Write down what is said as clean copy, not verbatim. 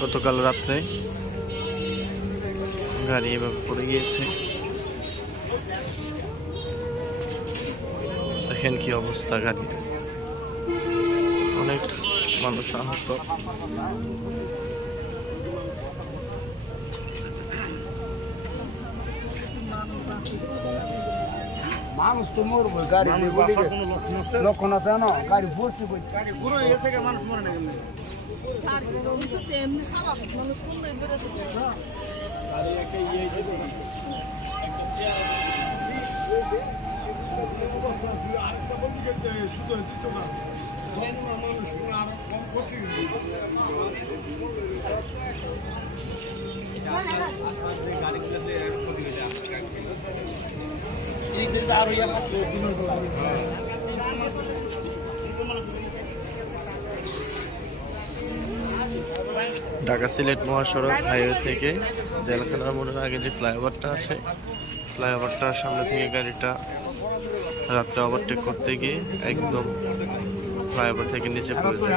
গতকাল রাত্রে গাড়ি এভাবে পড়ে গিয়েছে। দেখেন কি অবস্থা গাড়ি, অনেক মানুষ আহত। মানুষ তো মরবো, গাড়ি লক্ষণ আছে না, গাড়ি বসে গাড়ি পুরো হয়ে গেছে, মানুষ মরে না গেলে ঢাকা সিলেট মহাসড়ক হাইওয়ে থেকে জেলখানার মোড়ের আগে যে ফ্লাইওভারটা আছে, ফ্লাইওভারটার সামনে থেকে গাড়িটা রাত্রে ওভারটেক করতে গিয়ে একদম ফ্লাইওভার থেকে নিচে পড়ে যায়।